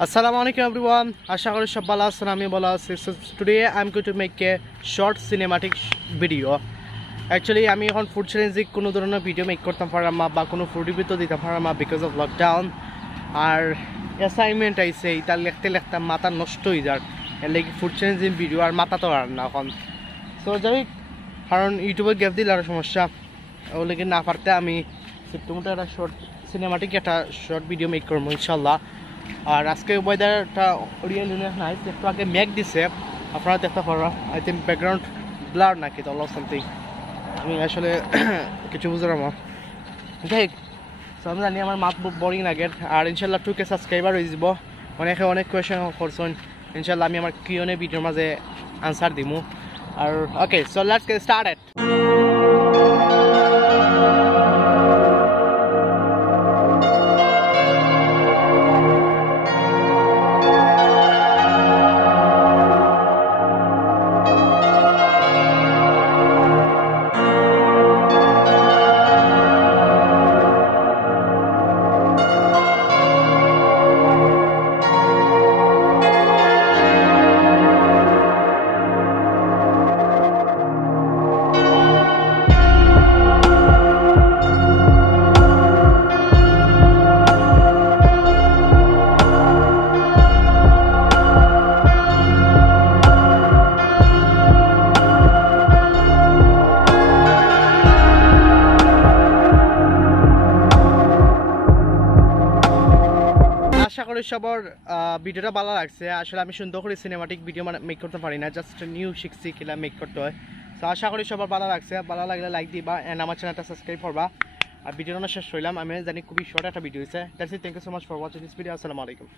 Assalamualaikum everyone. Asha kori sob bhalo achen, ami bhalo achi. So today I'm going to make a short cinematic video. Actually আমি এখন food চ্যালেঞ্জে কোনো ধরনের video make করতে পারলাম না বা কোনো ফুড রিভিউ তো দিতে পারলাম না বিকজ অফ লকডাউন। আর অ্যাসাইনমেন্ট আইছে এটা লিখতে লিখতে মাথা নষ্ট হয়ে যায়, এর লাগি ফুড চ্যালেঞ্জিং ভিডিও আর মাথা তো আর না এখন। সো যাই কারণ ইউটিউবে গ্যাপ দিলে আর সমস্যা, ওগুলোকে না পারতে আমি ছোট্টমোটো একটা শর্ট সিনেমাটিক একটা শর্ট ভিডিও মেক করবো ইনশাল্লাহ। আর আজকে ওয়েদারটা রিয়েলি নাইস, একটু আগে মেঘ দিছে আপনারা দেখতে পারবেন। আই থিঙ্ক ব্যাকগ্রাউন্ড ব্লার নাকি তো সামথিং, আমি আসলে কিছু বুঝলাম না। যাই সো আমি জানি আমার মাত বোরিং লাগে। আর ইনশাল্লাহ 2K সাবস্ক্রাইবার হয়ে যাব, অনেকে অনেক কোয়েশন করছেন, ইনশাল্লাহ আমি আমার কিউএনএ ভিডিওর মাঝে আনসার দিমু। আর okay so let's get started. আশা করি সবার ভিডিওটা ভালো লাগছে। আসলে আমি সুন্দর করে সিনেমাটিক ভিডিও মেক করতে পারি না, জাস্ট নিউ শিখছি কিলা মেক করতে হয়। তো আশা করি সবার ভালো লাগছে, ভালো লাগলে লাইক দিবা এন্ড আমার চ্যানেলটা সাবস্ক্রাইব করবা। আর ভিডিওটা শেষ হইলাম, আমি জানি খুবই শর্ট একটা ভিডিও হয়েছে। That's it, thank you so much for watching this video. আসসালামু আলাইকুম।